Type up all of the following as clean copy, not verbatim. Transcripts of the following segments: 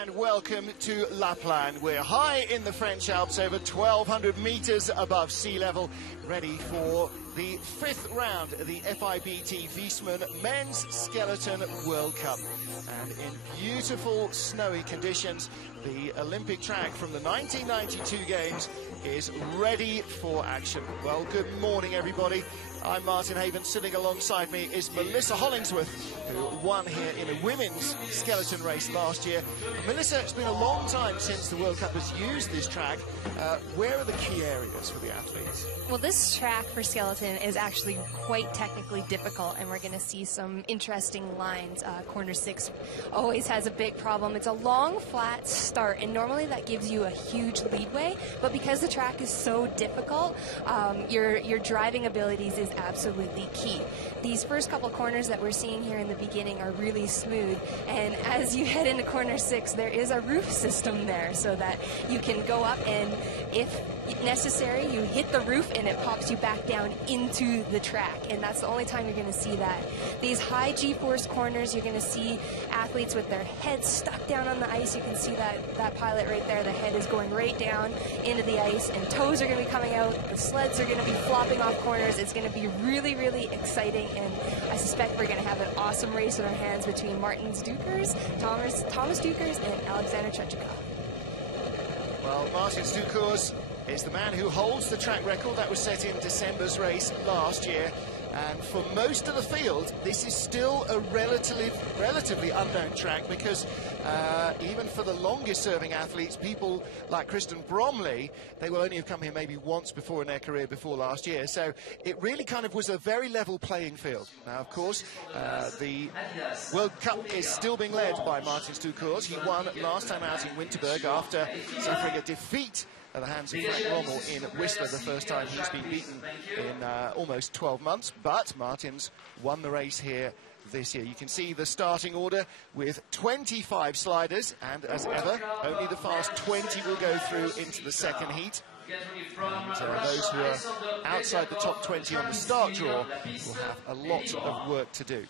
and welcome to Plagne. We're high in the French Alps, over 1,200 meters above sea level, ready for the fifth round of the FIBT Wiesmann Men's Skeleton World Cup. And in beautiful snowy conditions, the Olympic track from the 1992 Games is ready for action. Well, good morning, everybody. I'm Martin Haven. Sitting alongside me is Melissa Hollingsworth, who won here in a women's skeleton race last year. Melissa, it's been a long time since the World Cup has used this track. Where are the key areas for the athletes? Well, this track for skeleton is actually quite technically difficult, and we're going to see some interesting lines. Corner 6 always has a big problem. It's a long, flat start, and normally that gives you a huge leadway, but because the track is so difficult, your driving abilities is absolutely key. These first couple corners that we're seeing here in the beginning are really smooth, and as you head into corner 6, there is a roof system there so that you can go up, and if necessary, you hit the roof and it pops you back down into the track, and that's the only time you're going to see that. These high G-force corners, you're going to see athletes with their heads stuck down on the ice. You can see that pilot right there. The head is going right down into the ice, and toes are going to be coming out. The sleds are going to be flopping off corners. It's going to be really, really exciting, and I suspect we're going to have an awesome race in our hands between Thomas Dukers and Alexander Trechikov. Well, Martin Dukers is the man who holds the track record that was set in December's race last year. And for most of the field, this is still a relatively unknown track, because even for the longest serving athletes, people like Kristen Bromley, they will only have come here maybe once before in their career before last year. So it really kind of was a very level playing field. Now, of course, the World Cup is still being led by Martin Dukers. He won last time out in Winterberg after suffering a defeat at the hands of Frank Rommel in Whistler, the first time he's been beaten in almost 12 months. But Martin's won the race here this year. You can see the starting order with 25 sliders, and as ever, only the fast 20 will go through into the second heat. And those who are outside the top 20 on the start draw will have a lot of work to do.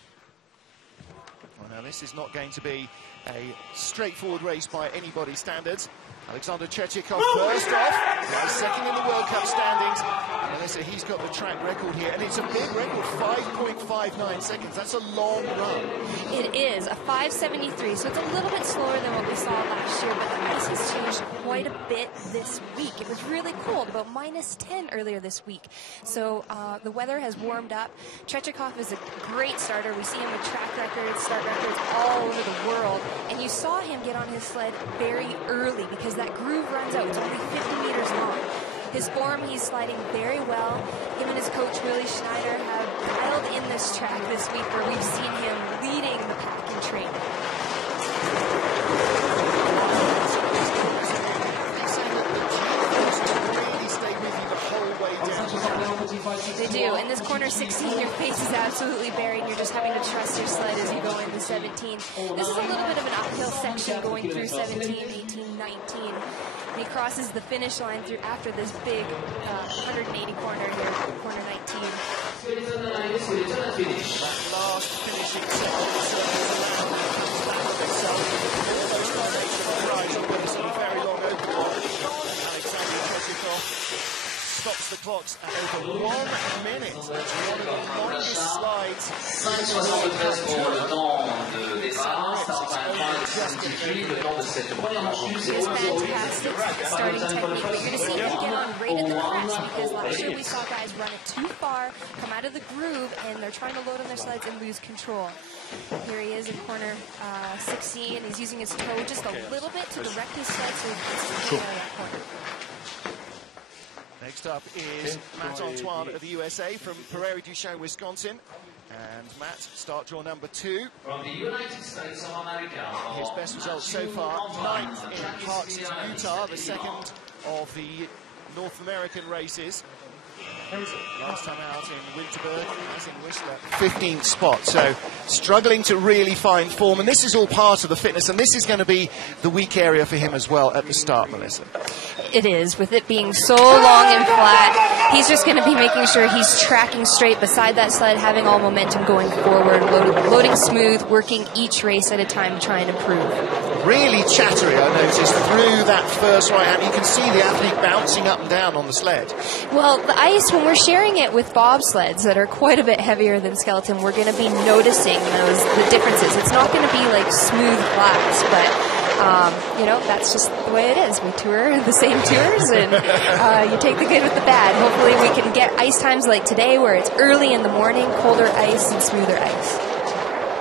Well, now this is not going to be a straightforward race by anybody's standards. Alexander Trechikov first off, second in the World Cup standings. And Melissa, he's got the track record here, and it's a big record, 5.59 seconds. That's a long run. It is, a 5:73, so it's a little bit slower than what we saw last year, but the pace has changed quite a bit this week. It was really cold, about -10 earlier this week. So the weather has warmed up. Trechikov is a great starter. We see him with track records, start records all over the world, and you saw him get on his sled very early because that groove runs out. It's only 50 meters long. His form, he's sliding very well. Him and his coach, Willie Schneider, have dialed in this track this week, where we've seen him leading the pack in training. They do. In this corner 16, your face is absolutely buried, and you're just having to trust your sled as you go into 17. This is a little bit of an uphill section going through 17, 18, 19. And he crosses the finish line through after this big 180 corner here, corner 19. That last finishing second very long open one. Alexander Trechikov stops the clocks at over 1 minute. That's one of the longest slides. It's fantastic starting technique, but you're going to see him get on right at the crest, because last year we saw guys run it too far, come out of the groove, and they're trying to load on their sleds and lose control. Here he is in corner 16. He's using his toe just a little bit to direct his sled so he can stay out of that corner. Next up is Matt Antoine of the USA from Prairie du Chien, Wisconsin. And Matt, start draw number 2. From the United States of America. His best result so far, 9th in Parks, Utah, the second of the North American races. Last time out in Winterberg, as in Whistler, 15th spot. So struggling to really find form, and this is all part of the fitness, and this is going to be the weak area for him as well at the start, Melissa. It is, with it being so long and flat. He's just going to be making sure he's tracking straight beside that sled, having all momentum going forward, loading smooth, working each race at a time to try and improve. Really chattery, I noticed, through that first right hand. You can see the athlete bouncing up and down on the sled. Well, the ice, when we're sharing it with bobsleds that are quite a bit heavier than skeleton, we're going to be noticing the differences. It's not going to be like smooth flats, but you know, that's just the way it is. We tour the same tours, and you take the good with the bad. Hopefully we can get ice times like today where it's early in the morning, colder ice and smoother ice.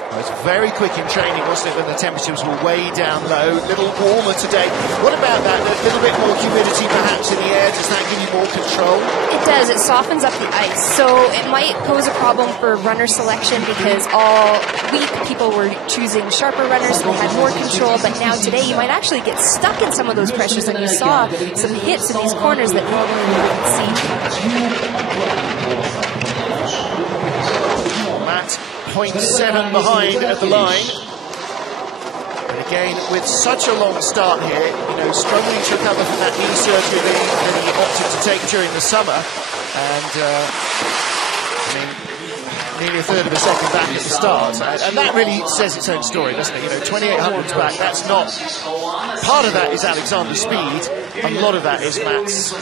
It was very quick in training, wasn't it, when the temperatures were way down low, a little warmer today. What about that? A little bit more humidity perhaps in the air, does that give you more control? It does, it softens up the ice. So it might pose a problem for runner selection because all week people were choosing sharper runners, so they had more control, but now today you might actually get stuck in some of those pressures, and you saw some hits in these corners that normally you wouldn't see. Matt, 0.7 behind at the line. And again, with such a long start here, you know, struggling to recover from that knee surgery that he opted to take during the summer. And, I mean, nearly a third of a second back at the start. And that really says its own story, doesn't it? You know, 2800s back, that's not... Part of that is Alexander's speed. A lot of that is Matt's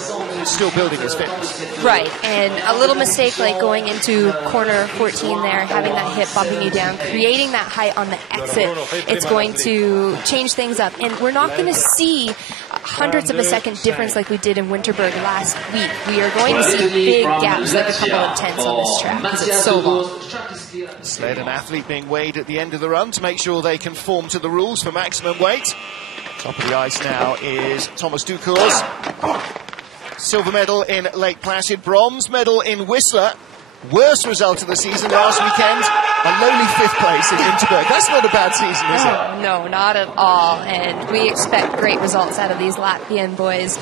still building his fitness. Right, and a little mistake like going into corner 14 there, having that hip bumping you down, creating that height on the exit, it's going to change things up. And we're not going to see hundreds of a second difference like we did in Winterberg last week. We are going to see big gaps, like a couple of tenths on this track, because it's so long. Sled and athlete being weighed at the end of the run to make sure they conform to the rules for maximum weight. Top of the ice now is Thomas Ducours. Silver medal in Lake Placid, bronze medal in Whistler. Worst result of the season last weekend, a lowly 5th place in Winterberg. That's not a bad season, is it? No, not at all. And we expect great results out of these Latvian boys.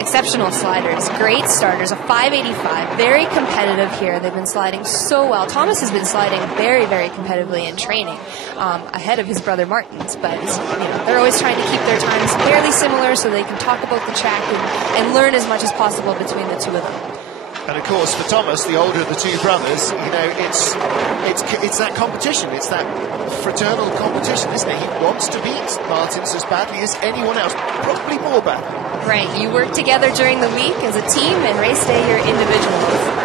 Exceptional sliders, great starters, a 585, very competitive here. They've been sliding so well. Thomas has been sliding very, very competitively in training, ahead of his brother Martin's, but you know, they're always trying to keep their times fairly similar so they can talk about the track and learn as much as possible between the two of them. And of course, for Thomas, the older of the two brothers, you know, it's that competition, it's that fraternal competition, isn't it? He wants to beat Martins as badly as anyone else, probably more badly. Right, you work together during the week as a team, and race day you're individuals.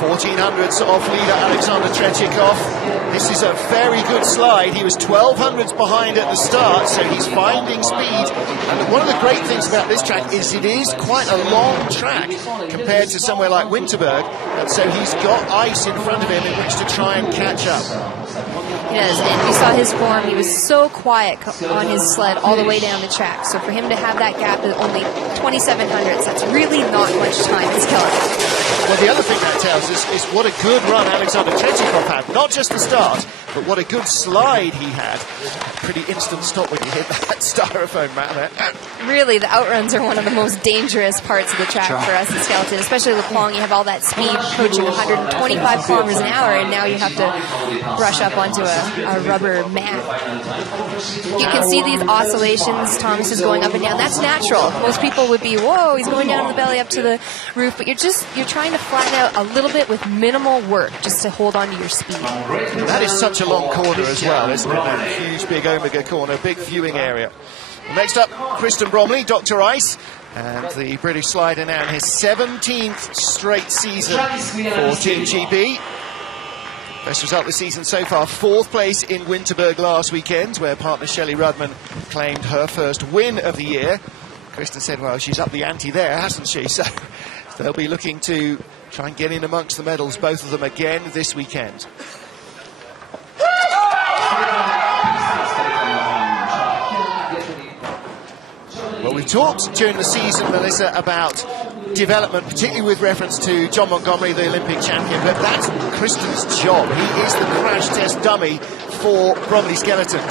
1400s off leader Alexander Tretiakov. This is a very good slide. He was 1200s behind at the start, so he's finding speed. And one of the great things about this track is it is quite a long track compared to somewhere like Winterberg, and so he's got ice in front of him in which to try and catch up. He does, and you saw his form. He was so quiet on his sled all the way down the track. So for him to have that gap of only 2700s, that's really not much time in skeleton. Well, the other thing that tells us is what a good run Alexander Tretiakov had. Not just the start, but what a good slide he had. Pretty instant stop when you hit that styrofoam mat there. Really, the outruns are one of the most dangerous parts of the track for us in skeleton, especially with Plagne. You have all that speed approaching 125 kilometers an hour, and now you have to brush up onto a rubber mat. You can see these oscillations. Thomas is going up and down. That's natural. Most people would be, whoa, he's going down on the belly up to the roof, but you're trying to flatten out a little bit with minimal work just to hold on to your speed. That is such a long corner as well, isn't it? That huge big omega corner, big viewing area. Next up, Kristen Bromley, Dr. Ice, and the British slider now in his 17th straight season for Team GB. Best result this season so far, 4th place in Winterberg last weekend, where partner Shelley Rudman claimed her first win of the year. Kristen said, well, she's up the ante there, hasn't she? So they'll be looking to try and get in amongst the medals, both of them again this weekend. Well, we talked during the season, Melissa, about development, particularly with reference to John Montgomery, the Olympic champion, but that's Kristen's job. He is the crash test dummy for Bromley Skeleton.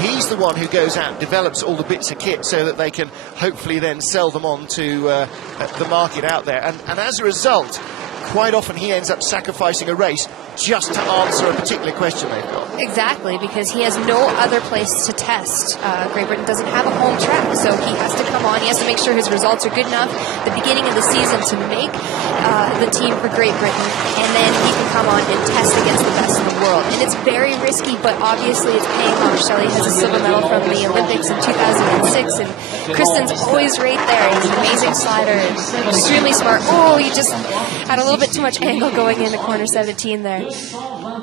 He's the one who goes out and develops all the bits of kit so that they can hopefully then sell them on to the market out there. And as a result, quite often he ends up sacrificing a race just to answer a particular question they've got. Exactly, because he has no other place to test. Great Britain doesn't have a home track, so he has to come on. He has to make sure his results are good enough at the beginning of the season to make the team for Great Britain, and then he can come on and test against the best in the world. And it's very risky, but obviously it's paying off. Shelley has a silver medal from the Olympics in 2006, and Kristen's always right there. He's an amazing slider, extremely smart. Oh, he just had a little bit too much angle going into corner 17 there. A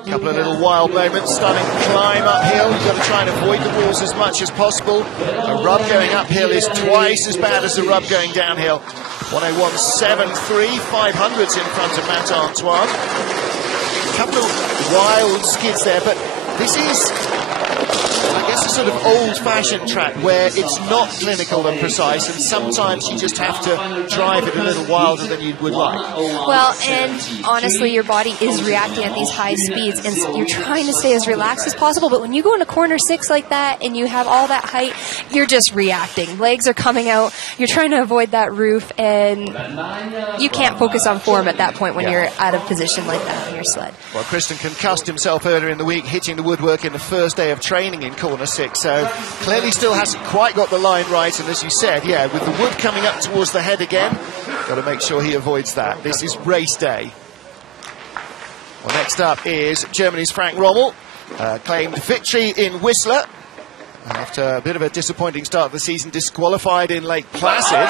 couple of little wild moments, stunning climb uphill. You've got to try and avoid the walls as much as possible. A rub going uphill is twice as bad as the rub going downhill. 101.73, 500s in front of Matt Antoine. A couple of wild skids there, but this is, I guess, a sort of old-fashioned track where it's not clinical and precise, and sometimes you just have to drive it a little wilder than you would like. Well, and honestly, your body is reacting at these high speeds, and you're trying to stay as relaxed as possible, but when you go into corner 6 like that, and you have all that height, you're just reacting. Legs are coming out, you're trying to avoid that roof, and you can't focus on form at that point when you're out of position like that on your sled. Well, Kristen concussed himself earlier in the week, hitting the woodwork in the first day of training in corner 6, so clearly still hasn't quite got the line right, and as you said, yeah, with the wood coming up towards the head again, got to make sure he avoids that. This is race day. Well, next up is Germany's Frank Rommel, claimed victory in Whistler after a bit of a disappointing start of the season, disqualified in Lake Placid.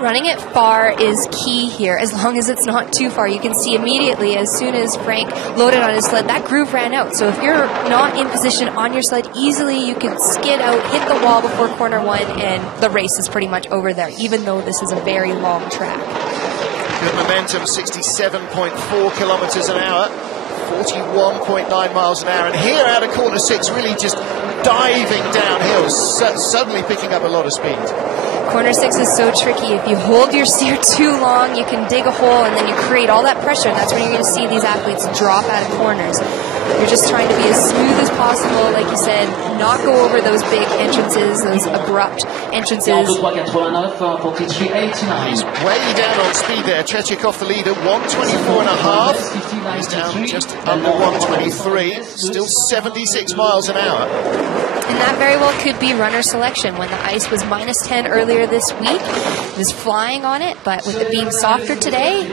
Running it far is key here, as long as it's not too far. You can see immediately as soon as Frank loaded on his sled, that groove ran out. So if you're not in position on your sled, easily you can skid out, hit the wall before corner 1, and the race is pretty much over there, even though this is a very long track. Good momentum, 67.4 kilometers an hour, 41.9 miles an hour. And here out of corner 6, really just diving downhill, suddenly picking up a lot of speed. Corner 6 is so tricky. If you hold your steer too long, you can dig a hole and then you create all that pressure, and that's when you're going to see these athletes drop out of corners. You're just trying to be as smooth as possible, like you said, not go over those big entrances, those abrupt entrances. He's way down on speed there. Chechikov, the leader, 124.5. He's down just under 123, still 76 miles an hour. And that very well could be runner selection. When the ice was -10 earlier this week, it was flying on it, but with it being softer today,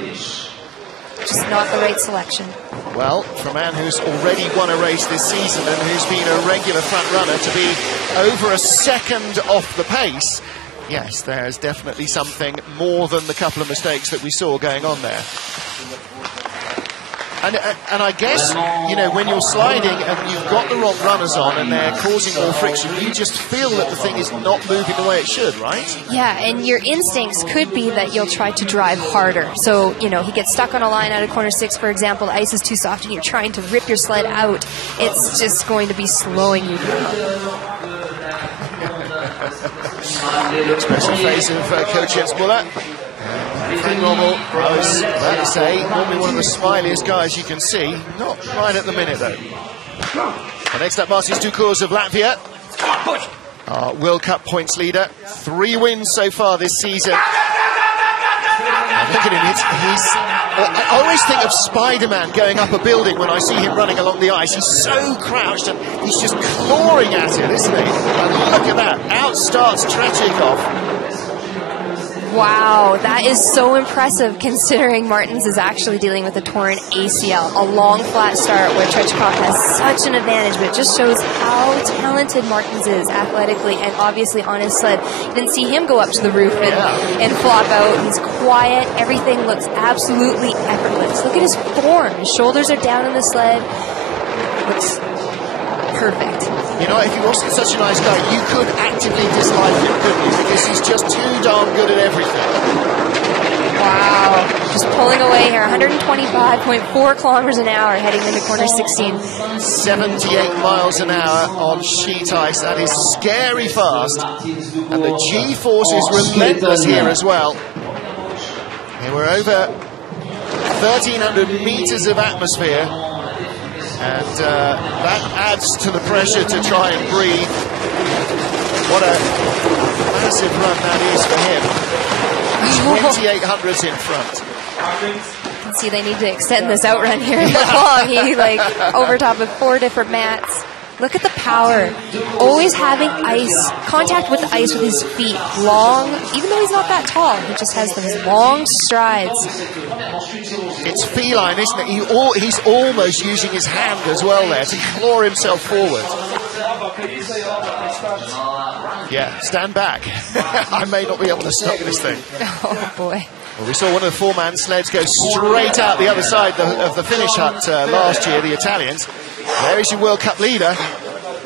just not the right selection. Well, for a man who's already won a race this season and who's been a regular front runner, to be over a second off the pace, yes, there's definitely something more than the couple of mistakes that we saw going on there. And I guess, you know, when you're sliding and you've got the wrong runners on and they're causing more friction, you just feel that the thing is not moving the way it should, right? Yeah, and your instincts could be that you'll try to drive harder. So, you know, he gets stuck on a line out of corner 6, for example, the ice is too soft and you're trying to rip your sled out. It's just going to be slowing you down. Expressive face of Coach Jens Muller. Frank Rommel, I was about to say, normally one of the smiliest guys you can see. Not right at the minute, though. Well, next up, Marcin Stucurs of Latvia. Our World Cup points leader. 3 wins so far this season. And look at him, I always think of Spider-Man going up a building when I see him running along the ice. He's so crouched and he's just clawing at it, isn't he? And look at that, outstarts Trechikov. Wow, that is so impressive considering Martins is actually dealing with a torn ACL. A long flat start where Trechikov has such an advantage, but it just shows how talented Martins is athletically and obviously on his sled. You didn't see him go up to the roof and flop out. He's quiet. Everything looks absolutely effortless. Look at his form. His shoulders are down on the sled. Looks perfect. You know, if he wasn't such a nice guy, you could actively dislike him, couldn't you? Because he's just too darn good at everything. Wow. Just pulling away here. 125.4 kilometers an hour heading into corner 16. 78 miles an hour on sheet ice. That is scary fast. And the G-force is relentless here as well. Here we're over 1,300 meters of atmosphere, and that adds to the pressure to try and breathe. What a massive run that is for him. 2,800s in front. You can see they need to extend this outrun here in the long. He like over top of 4 different mats. Look at the power. Always having ice, contact with the ice with his feet. Long, even though he's not that tall, he just has those long strides. It's feline, isn't it? He's almost using his hand as well there to claw himself forward. Yeah, stand back. I may not be able to stop this thing. Oh, boy. Well, we saw one of the 4-man sleds go straight out the other side of the finish hut last year, the Italians. There is your World Cup leader,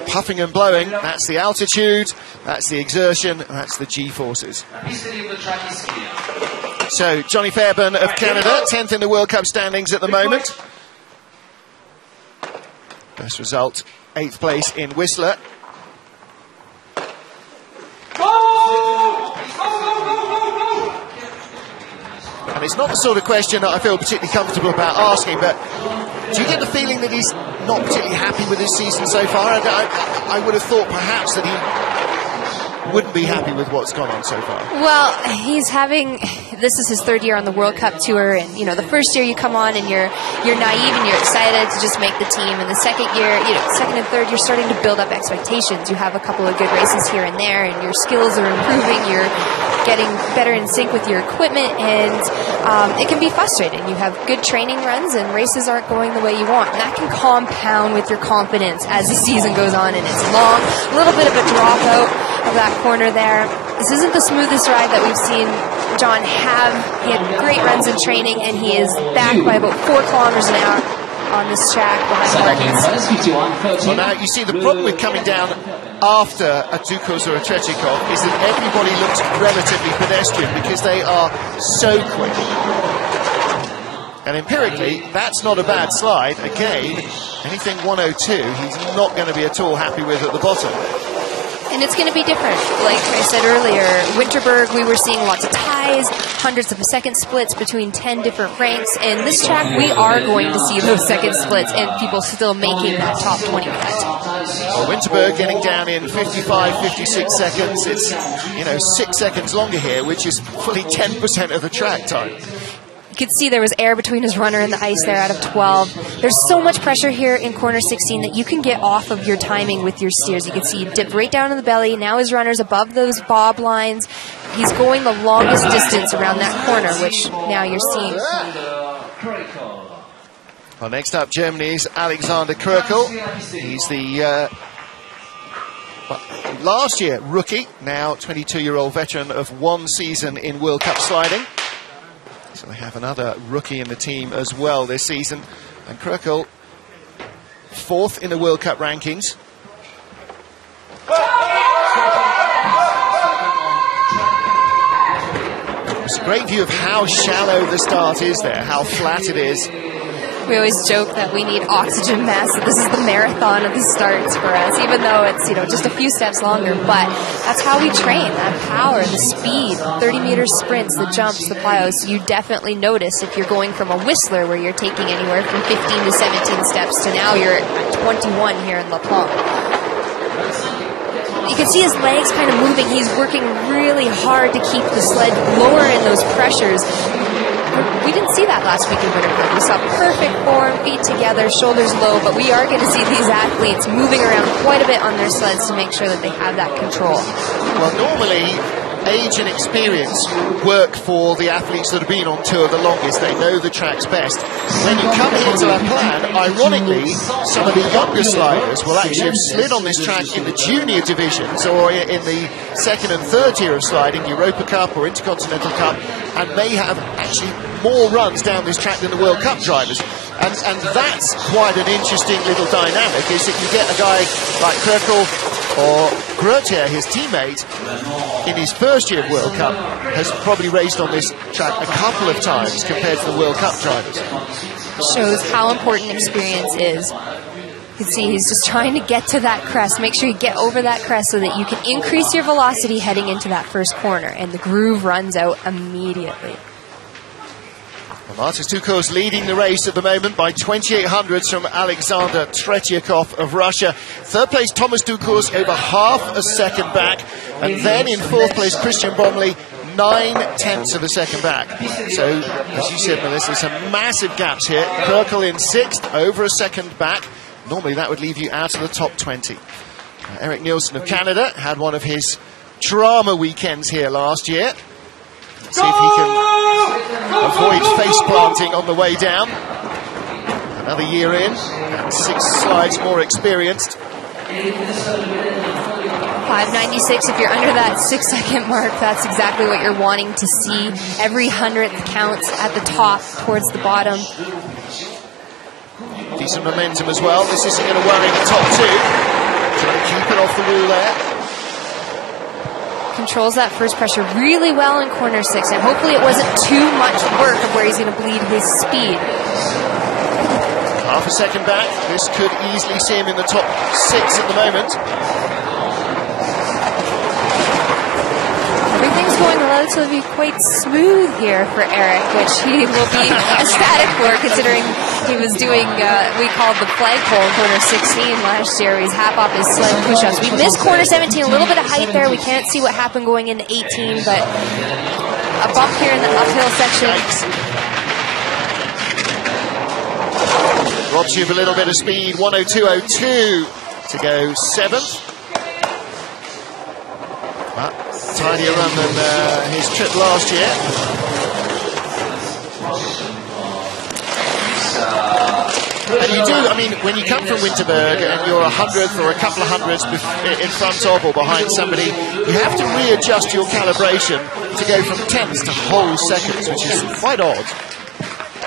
puffing and blowing. That's the altitude, that's the exertion, and that's the G-forces. So, Johnny Fairbairn of Canada, 10th in the World Cup standings at the moment. Best result, 8th place in Whistler. And it's not the sort of question that I feel particularly comfortable about asking, but do you get the feeling that he's not particularly happy with his season so far? I would have thought perhaps that he wouldn't be happy with what's gone on so far. Well, this is his 3rd year on the World Cup Tour, and you know, the first year you come on and you're naive and you're excited to just make the team, and the second year, second and third, you're starting to build up expectations. You have a couple of good races here and there, and your skills are improving, you're getting better in sync with your equipment, and it can be frustrating. You have good training runs and races aren't going the way you want, and that can compound with your confidence as the season goes on, and it's long, a little bit of a dropout of that corner there. This isn't the smoothest ride that we've seen John have. He had great runs in training, and he is back by about 4 kilometers an hour on this track behind Martins. Well, now you see the problem with coming down after a Dukos or a Tretikov is that everybody looks relatively pedestrian because they are so quick. And empirically, that's not a bad slide. Again, anything 102, he's not going to be at all happy with at the bottom. And it's going to be different. Like I said earlier, Winterberg, we were seeing lots of ties, hundreds of second splits between 10 different ranks. And this track, we are going to see those second splits and people still making that top 20 cut. Well, Winterberg getting down in 55, 56 seconds. It's, 6 seconds longer here, which is fully 10% of the track time. You could see there was air between his runner and the ice there out of 12. There's so much pressure here in corner 16 that you can get off of your timing with your steers. You can see he dipped right down in the belly. Now his runner's above those bob lines. He's going the longest distance around that corner, which now you're seeing. Well, next up, Germany's Alexander Krökel. He's the last year rookie, now 22-year-old veteran of 1 season in World Cup sliding. So they have another rookie in the team as well this season. And Krökel, 4th in the World Cup rankings. It's a great view of how shallow the start is there, how flat it is. We always joke that we need oxygen masks, that this is the marathon of the starts for us, even though it's, just a few steps longer. But that's how we train, that power, the speed, 30-meter sprints, the jumps, the plyos. You definitely notice if you're going from a Whistler where you're taking anywhere from 15 to 17 steps to now you're at 21 here in La Plagne. You can see his legs kind of moving. He's working really hard to keep the sled lower in those pressures. We didn't see that last week in Winterberg. We saw perfect form, feet together, shoulders low, but we are going to see these athletes moving around quite a bit on their sleds to make sure that they have that control. Well, normally, age and experience work for the athletes that have been on tour the longest. They know the tracks best. When you come here to La Plagne, ironically, some of the younger sliders will actually have slid on this track in the junior divisions or in the 2nd and 3rd tier of sliding, Europa Cup or Intercontinental Cup, and may have actually more runs down this track than the World Cup drivers. And that's quite an interesting little dynamic, is that you get a guy like Krökel or Grotier, his teammate, in his first year of World Cup, has probably raced on this track a couple of times compared to the World Cup drivers. Shows how important experience is. You can see he's just trying to get to that crest. Make sure you get over that crest so that you can increase your velocity heading into that first corner, and the groove runs out immediately. Well, Martis Tukur's leading the race at the moment by 28 hundredths from Alexander Tretyakov of Russia. Third place, Thomas Dukurs, over half a second back. And then in fourth place, Christian Bromley, 9/10 of a second back. So, as you said, Melissa, some massive gaps here. Kirkle in sixth, over a second back. Normally that would leave you out of the top 20. Eric Nielsen of Canada had one of his drama weekends here last year. Let's see if he can avoid face planting on the way down. Another year in, and 6 slides more experienced. 5:96, if you're under that 6-second mark, that's exactly what you're wanting to see. Every 100th counts at the top towards the bottom. Decent momentum as well. This isn't going to worry the top 2. So keep it off the wall there. Controls that first pressure really well in corner 6, and hopefully it wasn't too much work of where he's going to bleed his speed. Half a second back. This could easily see him in the top 6 at the moment. Everything's going relatively quite smooth here for Eric, which he will be ecstatic for, considering he was doing, we called the flagpole in corner 16 last year. He's half off his sled push-ups. We missed corner 17, a little bit of height there. We can't see what happened going into 18, but a bump here in the uphill section. Robs you of a little bit of speed, 102.02 to go 7th. But tidier run than his trip last year. And you do, I mean, when you come from Winterberg and you're 100th or a couple of hundredths in front of or behind somebody, you have to readjust your calibration to go from tenths to whole seconds, which is quite odd.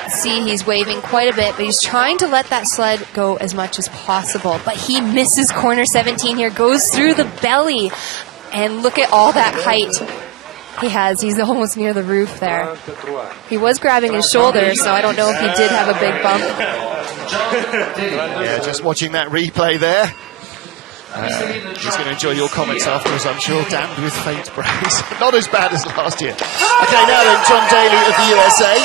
See, he's waving quite a bit, but he's trying to let that sled go as much as possible. But he misses corner 17 here, goes through the belly. And look at all that height he has. He's almost near the roof there. He was grabbing his shoulder, so I don't know if he did have a big bump. Yeah, just watching that replay there. He's going to enjoy your comments afterwards, I'm sure. Damned with faint praise. Not as bad as last year. Okay, now then, John Daly of the USA.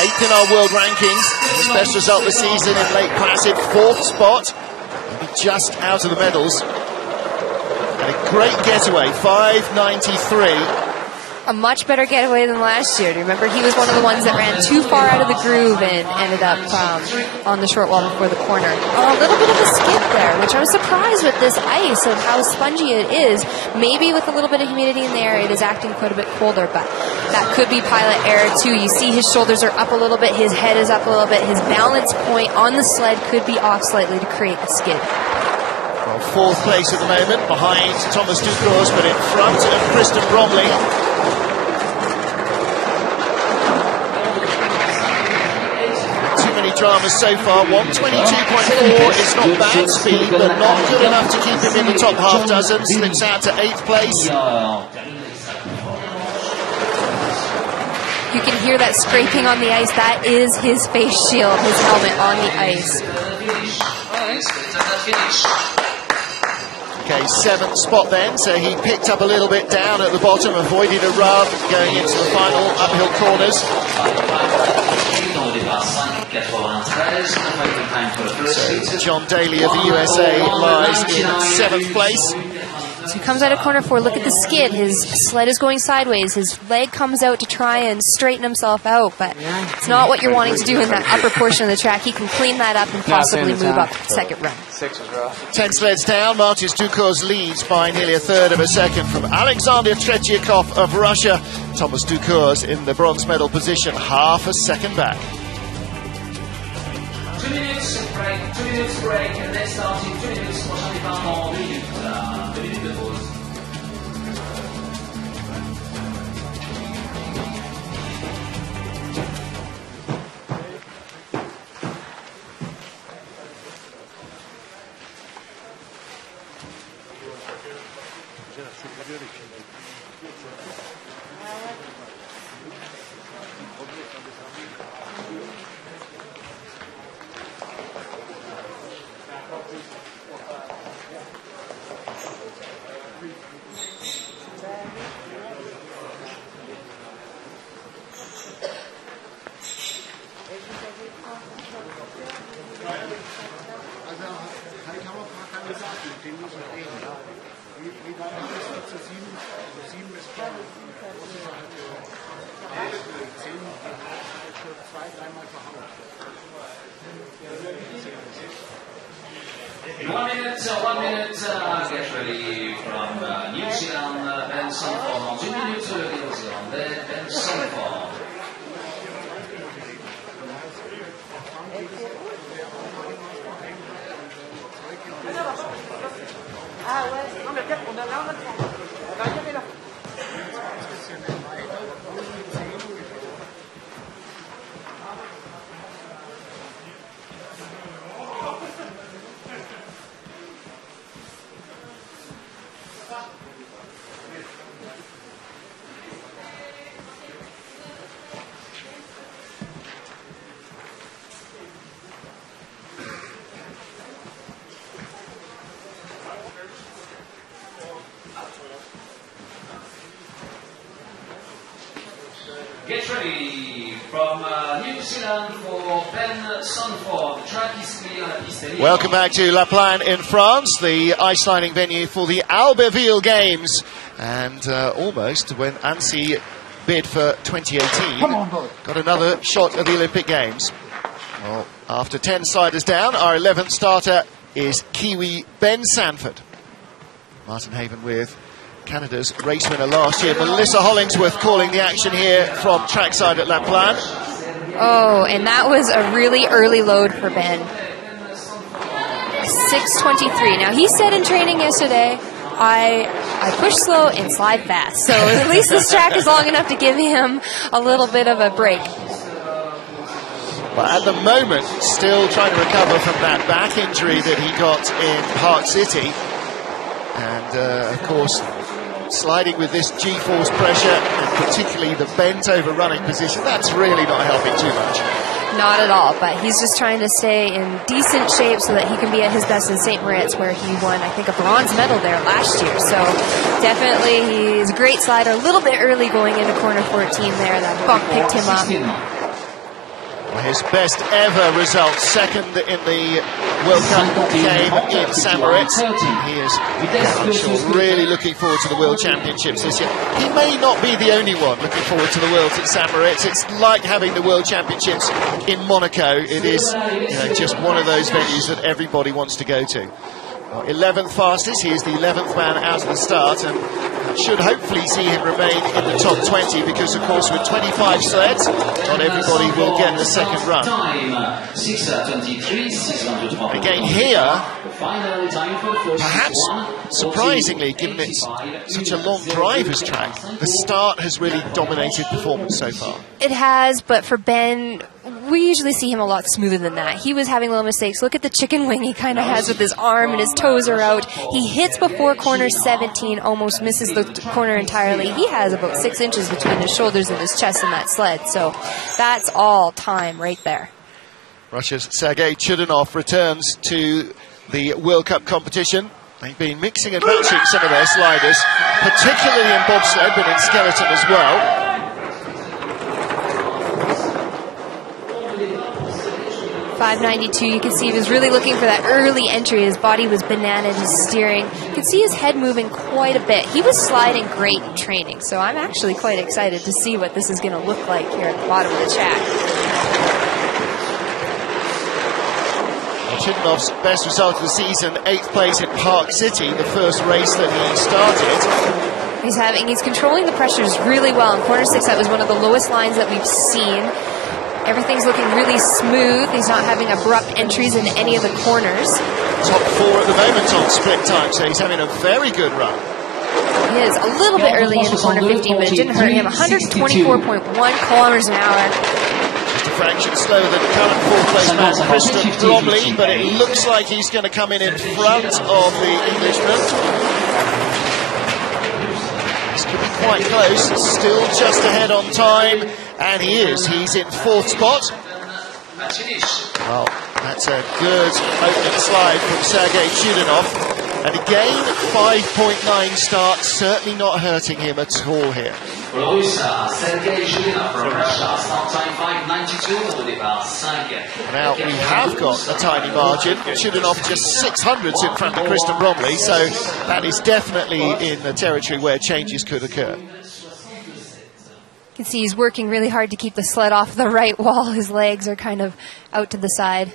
8th in our world rankings. His best result this season in Lake Placid. 4th spot. Maybe just out of the medals. And a great getaway, 5:93. A much better getaway than last year. Do you remember? He was one of the ones that ran too far out of the groove and ended up on the short wall before the corner. A little bit of a skid there, which I was surprised with this ice of how spongy it is. Maybe with a little bit of humidity in the air, it is acting quite a bit colder, but that could be pilot error too. You see his shoulders are up a little bit, his head is up a little bit, his balance point on the sled could be off slightly to create the skid. Well, 4th place at the moment, behind Thomas Dukurs, but in front of Christian Bromley. Too many dramas so far. 122.4 is not bad speed, but not good enough to keep him in the top half dozen. Slips out to 8th place. You can hear that scraping on the ice. That is his face shield, his helmet on the ice. Okay, 7th spot then, so he picked up a little bit down at the bottom, avoided a rub going into the final uphill corners. So John Daly of the USA lies in 7th place. So he comes out of corner 4. Look at the skid. His sled is going sideways. His leg comes out to try and straighten himself out, but it's not what you're wanting to do in that upper portion of the track. He can clean that up and possibly move up second run. 10 sleds down. Martis Dukurs leads by nearly a third of a second from Alexander Tretyakov of Russia. Thomas Dukurs in the bronze medal position, half a second back. 2 minutes break, and then starting 2 minutes, prochain départ dans 2 minutes. Voilà, 2 minutes de pause. One minute, get ready from New Zealand, Ben Sunford. Dans 1 minute, les Néo-Zélandais, Ben Sunford. Ah ouais, non mais peut-être on a là, on a là. Get ready from New Zealand for Ben Sunford. The track is clear, la piste est libre. Welcome back to La Plagne in France, the ice sliding venue for the Albertville Games. And almost when Annecy bid for 2018, got another shot at the Olympic Games. Well, after 10 sliders down, our 11th starter is Kiwi Ben Sanford. Martin Haven with Canada's race winner last year, Melissa Hollingsworth, calling the action here from trackside at La Plagne. Oh, and that was a really early load for Ben. 6:23. Now, he said in training yesterday, I push slow and slide fast. So at least this track is long enough to give him a little bit of a break. But at the moment, still trying to recover from that back injury that he got in Park City. And, of course, sliding with this G-force pressure, and particularly the bent over running position, that's really not helping too much. Not at all, but he's just trying to stay in decent shape so that he can be at his best in St. Moritz, where he won, I think, a bronze medal there last year. So definitely he's a great slider. A little bit early going into corner 14 there. That bump picked him up. His best ever result, second in the World Cup game in St. Moritz. He is, I'm sure, really looking forward to the World Championships this year. He may not be the only one looking forward to the Worlds at St. Moritz. It's like having the World Championships in Monaco. It is, just one of those venues that everybody wants to go to. 11th fastest, he is the 11th man out of the start, and should hopefully see him remain in the top 20, because of course with 25 sleds, not everybody will get the second run. Again here, perhaps surprisingly, given it's such a long driver's track, the start has really dominated performance so far. It has, but for Ben, we usually see him a lot smoother than that. He was having little mistakes. Look at the chicken wing he kind of has with his arm, and his toes are out. He hits before corner 17, almost misses the corner entirely. He has about 6 inches between his shoulders and his chest in that sled, so that's all time right there. Russia's Sergei Chudinov returns to the World Cup competition. They've been mixing and matching some of their sliders, particularly in bobsled, but in skeleton as well. 592, you can see he was really looking for that early entry. His body was bananaed, his steering. You can see his head moving quite a bit. He was sliding great in training, so I'm actually quite excited to see what this is going to look like here at the bottom of the track. Chidinov's best result of the season, 8th place in Park City, the first race that he started. He's controlling the pressures really well. In corner 6, that was one of the lowest lines that we've seen. Everything's looking really smooth. He's not having abrupt entries in any of the corners. Top 4 at the moment on split time, so he's having a very good run. He is a little bit early into corner 15, but it didn't hurt him. 124.1 kilometers an hour. Just a fraction slower than the current 4th place man, Kristen Bromley, but it looks like he's going to come in front of the Englishman. This could be quite close, still just ahead on time, and he is. He's in 4th spot. Well, that's a good opening slide from Sergei Chudinov. And again, 5.9 start, certainly not hurting him at all here. pour le russe, Sergei Julina from Russia, start time 5:92 au départ 5. Now we have got a tiny margin. Chulinov just 600ths in front of Kristen Bromley, so that is definitely in the territory where changes could occur. You can see he's working really hard to keep the sled off the right wall. His legs are kind of out to the side.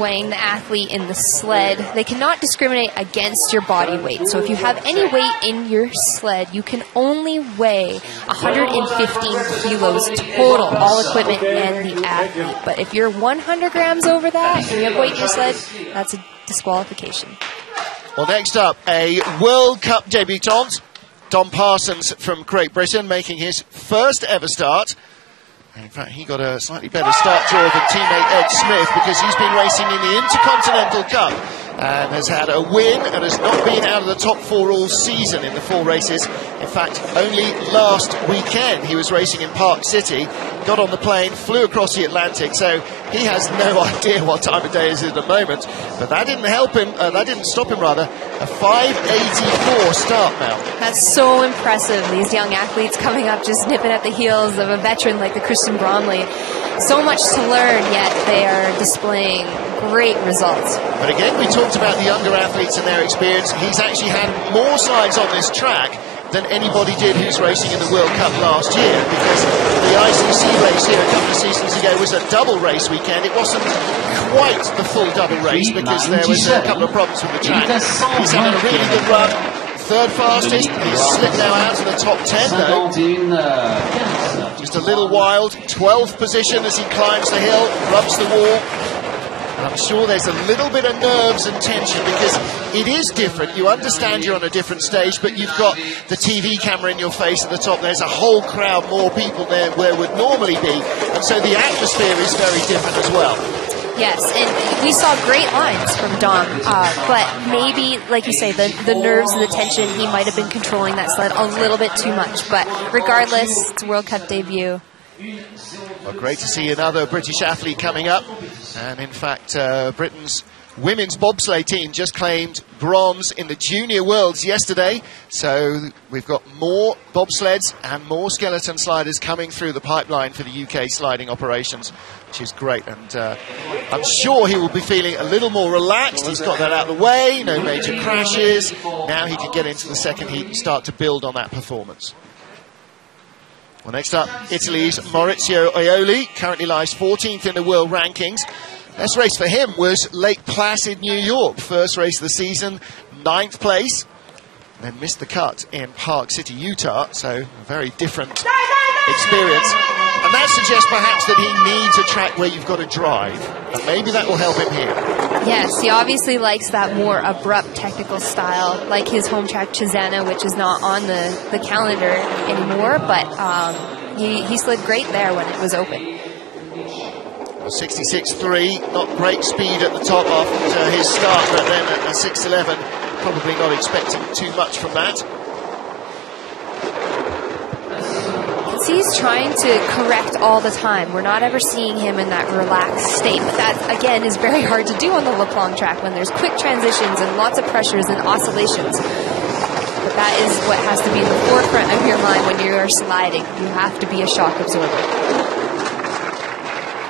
Weighing the athlete in the sled, they cannot discriminate against your body weight. So if you have any weight in your sled, you can only weigh 115 kilos total, all equipment and the athlete. But if you're 100 grams over that and you have weight in your sled, that's a disqualification. Well, next up, a World Cup debutant, Dom Parsons from Great Britain, making his first ever start. In fact, he got a slightly better start draw than teammate Ed Smith because he's been racing in the Intercontinental Cup and has had a win and has not been out of the top 4 all season in the 4 races. In fact, only last weekend he was racing in Park City, got on the plane, flew across the Atlantic, so he has no idea what time of day it is at the moment. But that didn't help him, that didn't stop him rather. A 5:84 start now. That's so impressive. These young athletes coming up just nipping at the heels of a veteran like the Kristen Bromley. So much to learn, yet they are displaying great results. But again, we talked about the younger athletes and their experience. He's actually had more slides on this track than anybody did who's racing in the World Cup last year, because the ICC race here a couple of seasons ago was a double race weekend. It wasn't quite the full double race because there was a couple of problems with the track. He's having a really good run, 3rd fastest. He's slipped now out to the top 10 though. Just a little wild, 12th position as he climbs the hill, rubs the wall. I'm sure there's a little bit of nerves and tension because it is different. You understand you're on a different stage, but you've got the TV camera in your face at the top. There's a whole crowd, more people there where would normally be. And so the atmosphere is very different as well. Yes, and we saw great lines from Dom, but maybe, like you say, the nerves and the tension, he might have been controlling that sled a little bit too much. But regardless, it's a World Cup debut. Well, great to see another British athlete coming up. And in fact, Britain's women's bobsleigh team just claimed bronze in the Junior Worlds yesterday. So we've got more bobsleds and more skeleton sliders coming through the pipeline for the UK sliding operations, which is great. And I'm sure he will be feeling a little more relaxed. He's got that out of the way, no major crashes. Now he can get into the second heat and start to build on that performance. Well, next up, Italy's Maurizio Aioli, currently lies 14th in the world rankings. Best race for him was Lake Placid, New York. First race of the season, 9th place. Then missed the cut in Park City, Utah. So a very different experience. And that suggests perhaps that he needs a track where you've got to drive. And maybe that will help him here. Yes, he obviously likes that more abrupt technical style, like his home track Cesena, which is not on the calendar anymore, but he slid great there when it was open. 66.3, not great speed at the top after his start, but then at 6.11, probably not expecting too much from that. He's trying to correct all the time. We're not ever seeing him in that relaxed state, but that, again, is very hard to do on the Plagne track when there's quick transitions and lots of pressures and oscillations. But that is what has to be in the forefront of your mind when you are sliding. You have to be a shock absorber.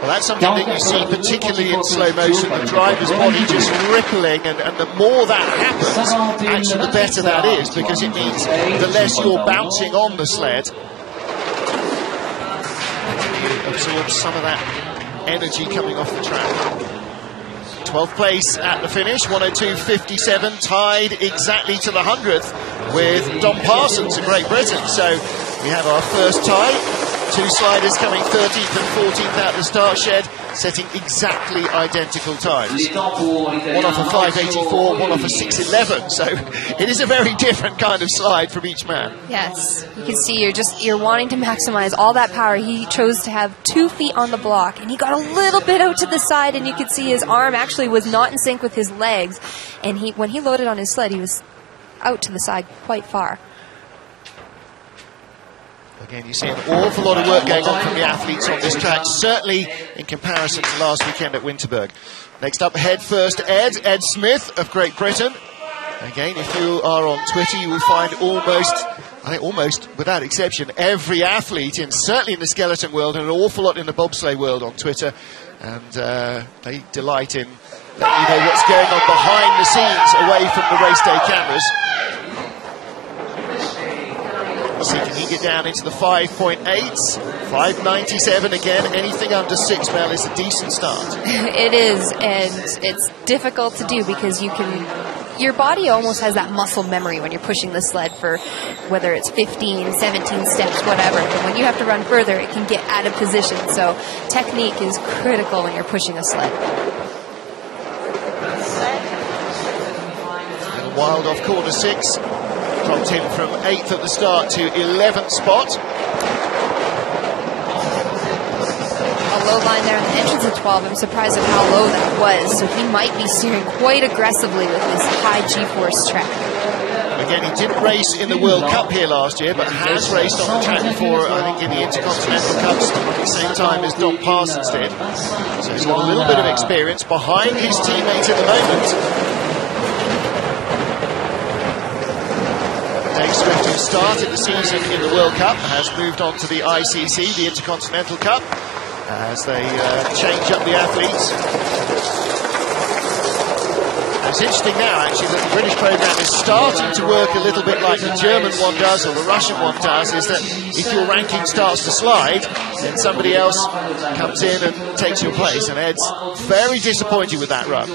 Well, that's something that you see particularly in slow motion, the driver's body just rippling, and the more that happens, actually the better that is, because it means the less you're bouncing on the sled, you absorb some of that energy coming off the track. 12th place at the finish, 102.57, tied exactly to the 100th with Dom Parsons of Great Britain. So we have our first tie. 2 sliders coming 13th and 14th out the start shed, setting exactly identical times. One off a 5.84, one off a 6.11. So it is a very different kind of slide from each man. Yes, you can see you're wanting to maximize all that power. He chose to have 2 feet on the block, and he got a little bit out to the side, and you could see his arm actually was not in sync with his legs. And when he loaded on his sled, he was out to the side quite far. Again, you see an awful lot of work going on from the athletes on this track, certainly in comparison to last weekend at Winterberg. Next up, head first, Ed Smith of Great Britain. Again, if you are on Twitter, you will find almost I think almost without exception, every athlete, certainly in the skeleton world and an awful lot in the bobsleigh world on Twitter, and they delight in letting you know what's going on behind the scenes away from the race day cameras. See, can he get down into the 5.8s? 5.97 again. Anything under 6 mil is a decent start. It is, and it's difficult to do because your body almost has that muscle memory when you're pushing the sled for whether it's 15, 17 steps, whatever. And when you have to run further, it can get out of position. So technique is critical when you're pushing a sled. And wild off corner 6. Dropped him from 8th at the start to 11th spot. A low line there on the entrance of 12. I'm surprised at how low that was. So he might be steering quite aggressively with this high G-force track. Again, he didn't race in the World Cup here last year, but has raced on the track before, I think, in the Intercontinental Cups at the same time as Don Parsons did. So he's got a little bit of experience behind his teammates at the moment. Swift, who started the season in the World Cup, has moved on to the ICC, the Intercontinental Cup, as they change up the athletes. And it's interesting now, actually, that the British programme is starting to work a little bit like the German one does or the Russian one does, is that if your ranking starts to slide, then somebody else comes in and takes your place. And Ed's very disappointed with that run.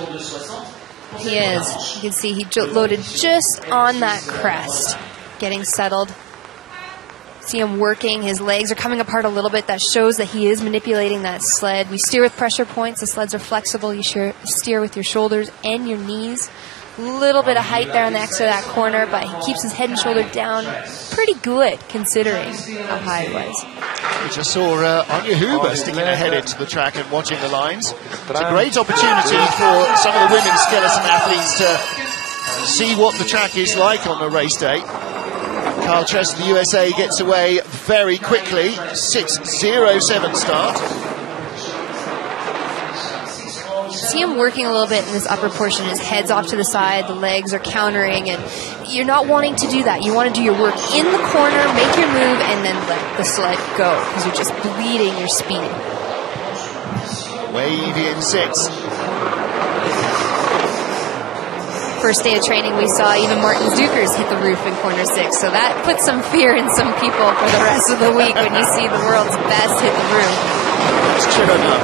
He is. You can see he loaded just on that crest. Getting settled. See him working. His legs are coming apart a little bit. That shows that he is manipulating that sled. We steer with pressure points. The sleds are flexible. You steer with your shoulders and your knees. A little bit of height there on the exit of that corner, but he keeps his head and shoulder down pretty good considering how high it was. We just saw Anya Huber sticking her head into the track and watching the lines. It's a great opportunity for some of the women's skeleton athletes to see what the track is like on a race day. Kyle Tress of the USA gets away very quickly, 6.07 start. See him working a little bit in this upper portion. His head's off to the side, the legs are countering, and you're not wanting to do that. You want to do your work in the corner, make your move, and then let the sled go, because you're just bleeding your speed. Wavy in 6. First day of training, we saw even Martin Zukers hit the roof in corner 6, so that puts some fear in some people for the rest of the week when you see the world's best hit the roof. That's true enough.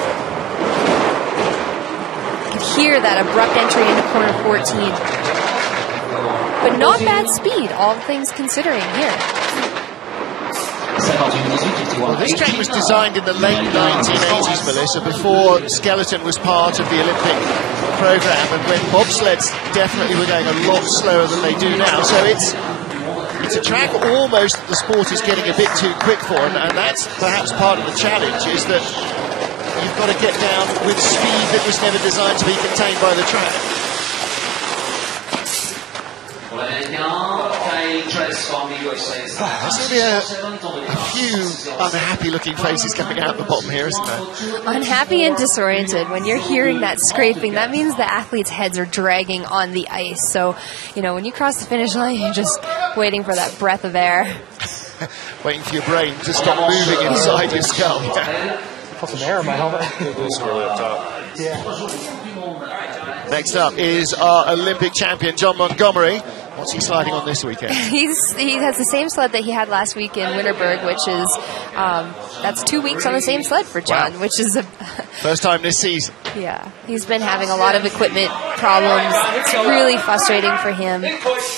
You can hear that abrupt entry into corner 14. But not bad speed, all things considering here. Well, this track was designed in the late 1980s, Melissa, before skeleton was part of the Olympic programme, and when bobsleds definitely were going a lot slower than they do now. So it's a track almost that the sport is getting a bit too quick for, and that's perhaps part of the challenge, is that you've got to get down with speed that was never designed to be contained by the track. There's going to be a few unhappy-looking faces coming out the bottom here, isn't there? Unhappy and disoriented. When you're hearing that scraping, that means the athletes' heads are dragging on the ice. So, you know, when you cross the finish line, you're just waiting for that breath of air. Waiting for your brain to stop moving inside your skull. Put some air in my helmet. It's really up top. Yeah. Next up is our Olympic champion, John Montgomery. What's he sliding on this weekend? He has the same sled that he had last week in Winterberg, which is, that's 2 weeks on the same sled for John, which is a... First time this season. Yeah, he's been having a lot of equipment problems. It's really frustrating for him,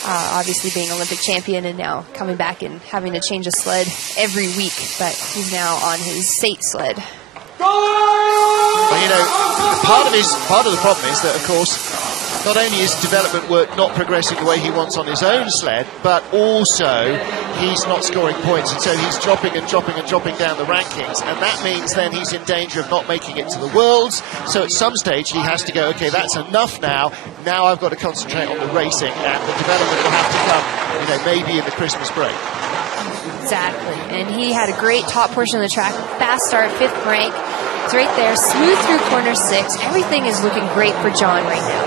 obviously being Olympic champion and now coming back and having to change a sled every week, but he's now on his SATE sled. Well, you know, part of the problem is that, of course, not only is development work not progressing the way he wants on his own sled, but also he's not scoring points, and so he's dropping and dropping and dropping down the rankings, and that means then he's in danger of not making it to the Worlds. So at some stage he has to go, okay, that's enough now. Now I've got to concentrate on the racing, and the development will have to come, you know, maybe in the Christmas break. Exactly, and he had a great top portion of the track, fast start, 5th rank. It's right there, smooth through corner 6. Everything is looking great for John right now.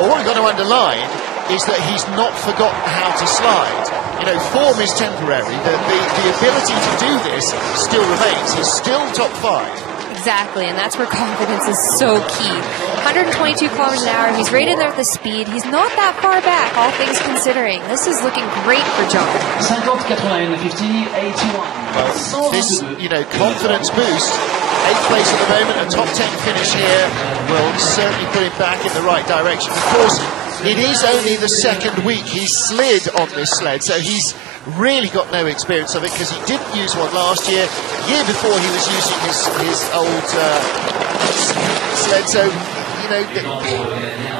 Well, what we've got to underline is that he's not forgotten how to slide. you know, form is temporary. The ability to do this still remains. He's still top 5. Exactly, and that's where confidence is so key. 122 kilometers an hour, he's right in there with the speed. He's not that far back, all things considering. This is looking great for John. 50, 81, 50, 81. Well, this, you know, confidence boost. 8th place at the moment, a top 10 finish here will certainly put him back in the right direction. Of course, it is only the 2nd week he's slid on this sled, so he's really got no experience of it because he didn't use one last year. Year before he was using his old sled, so you know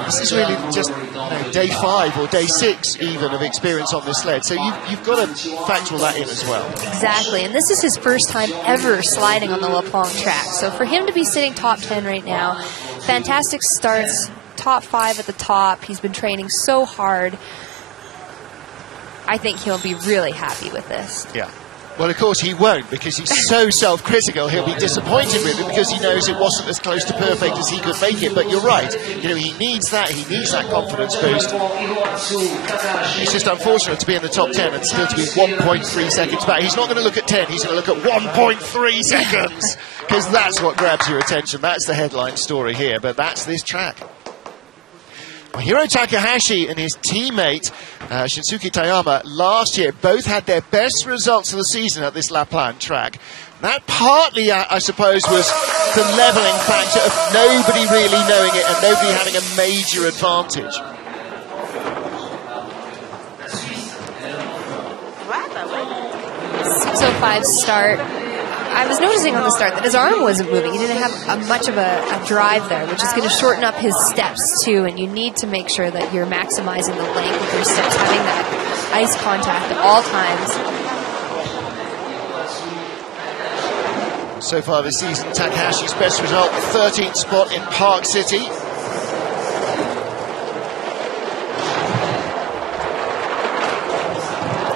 this is really just day 5 or day 6 even of experience on this sled. So you've got to factor all that in as well. Exactly, and this is his first time ever sliding on the Plagne track. So for him to be sitting top 10 right now, fantastic starts, top 5 at the top. He's been training so hard. I think he'll be really happy with this. Yeah. Well, of course he won't, because he's so self-critical. He'll be disappointed with it because he knows it wasn't as close to perfect as he could make it. But you're right. You know, he needs that. He needs that confidence boost. It's just unfortunate to be in the top 10 and still to be 1.3 seconds back. He's not going to look at 10. He's going to look at 1.3 seconds because that's what grabs your attention. That's the headline story here. But that's this track. Hiro Takahashi and his teammate Shinsuke Tayama last year both had their best results of the season at this Plagne track. That partly, I suppose, was the levelling factor of nobody really knowing it and nobody having a major advantage. 6:05 start. I was noticing on the start that his arm wasn't moving. He didn't have much of a drive there, which is going to shorten up his steps too, and you need to make sure that you're maximizing the length of your steps, having that ice contact at all times. So far this season, Takahashi's best result, 13th spot in Park City.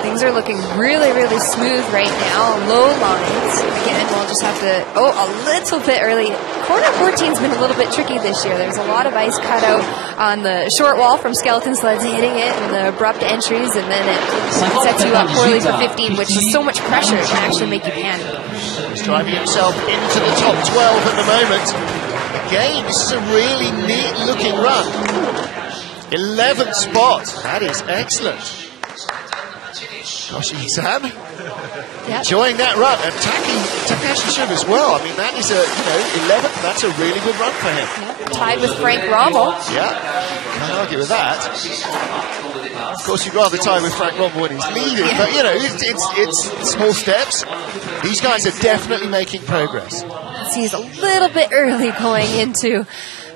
Things are looking really, really smooth right now. Low lines. Again, we'll just have to... Oh, a little bit early. Corner 14's been a little bit tricky this year. There's a lot of ice cut out on the short wall from skeleton sleds hitting it and the abrupt entries, and then it sets you up poorly for 15, which is so much pressure to actually make you panic. He's driving himself into the top 12 at the moment. Again, this is a really neat-looking run. 11th spot. That is excellent. Gosh, Isan, enjoying that run, and Takahashi should as well. I mean, that is 11th. That's a really good run for him. Yep. Tied with Frank Rommel. Yeah, can't argue with that. Of course, you'd rather tie with Frank Rommel when he's leading, but you know, it's small steps. These guys are definitely making progress. He's a little bit early going into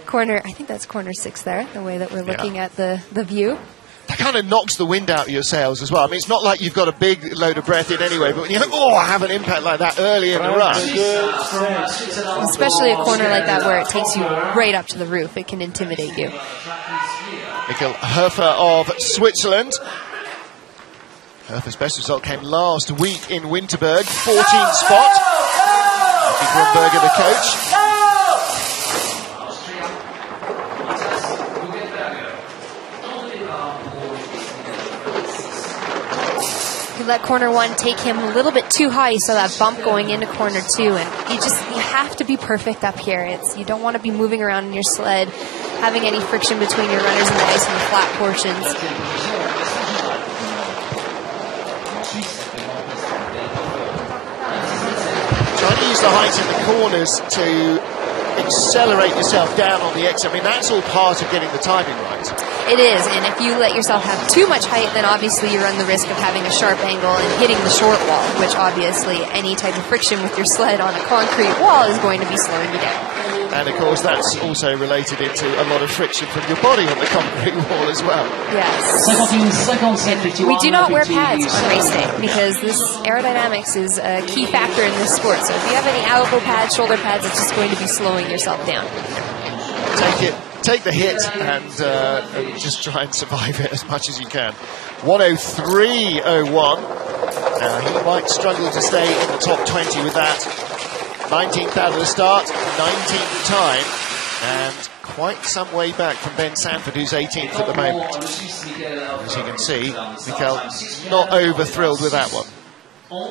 corner. I think that's corner 6 there. The way that we're looking at the view. That kind of knocks the wind out of your sails as well. I mean, it's not like you've got a big load of breath in anyway, but when you have an impact like that early in the run. Especially a corner like that where it takes you right up to the roof, it can intimidate you. Mikkel Hofer of Switzerland. Hofer's best result came last week in Winterberg, 14th spot. Mickey Grunberger, the coach. Let corner 1 take him a little bit too high. You saw that bump going into corner 2, and you have to be perfect up here. You don't want to be moving around in your sled, having any friction between your runners and the ice and the flat portions. Trying to use the height in the corners to accelerate yourself down on the exit. I mean, that's all part of getting the timing right. It is, and if you let yourself have too much height, then obviously you run the risk of having a sharp angle and hitting the short wall, which obviously any type of friction with your sled on a concrete wall is going to be slowing you down. And of course that's also related into a lot of friction from your body on the concrete wall as well. Yes. We do not wear pads on race day because this aerodynamics is a key factor in this sport. So if you have any elbow pads, shoulder pads, it's just going to be slowing yourself down. Take the hit and just try and survive it as much as you can. 1:03.01. He might struggle to stay in the top 20 with that. 19th out of the start, 19th time, and quite some way back from Ben Sanford, who's 18th at the moment. As you can see, Mikel not over-thrilled with that one. You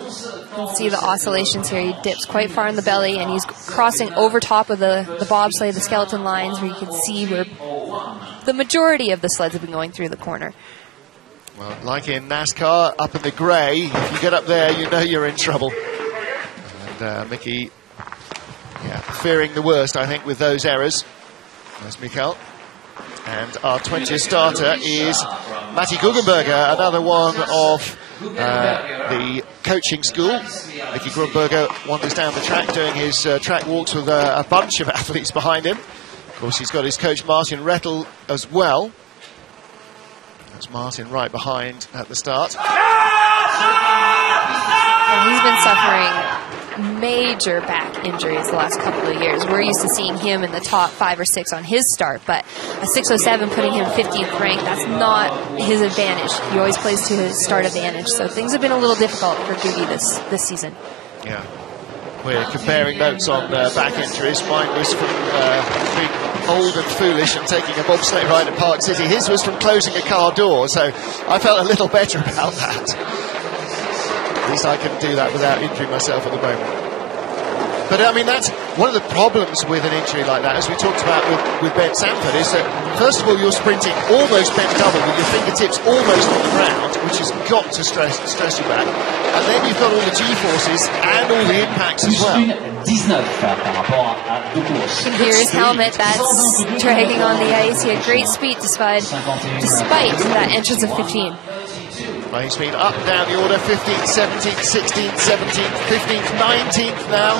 can see the oscillations here. He dips quite far in the belly, and he's crossing over top of the bobsleigh, the skeleton lines, where you can see where the majority of the sleds have been going through the corner. Well, like in NASCAR, up in the grey, if you get up there, you know you're in trouble. And Mickey, fearing the worst, I think, with those errors. There's Mikel. And our 20th starter is Matti Guggenberger, another one of the coaching school. Mickey Guggenberger wanders down the track doing his track walks with a bunch of athletes behind him. Of course, he's got his coach Martin Rettel as well. That's Martin right behind at the start. And he's been suffering major back injuries the last couple of years. We're used to seeing him in the top 5 or 6 on his start, but a 6:07 putting him 15th ranked, that's not his advantage. He always plays to his start advantage, so things have been a little difficult for Googie this season. Yeah. We're comparing notes on back injuries. Mine was from being old and foolish and taking a bobsleigh ride at Park City. His was from closing a car door, so I felt a little better about that. At least I can do that without injuring myself at the moment. But I mean, that's one of the problems with an injury like that, as we talked about with Ben Sanford, is that first of all you're sprinting almost bent double with your fingertips almost on the ground, which has got to stress your back, and then you've got all the G-forces and all the impacts as well. Here's Helmet, that's dragging on the ice. He had great speed despite that entrance of 15. Playing speed up and down the order, 15th, 17th, 16th, 17th, 15th, 19th now.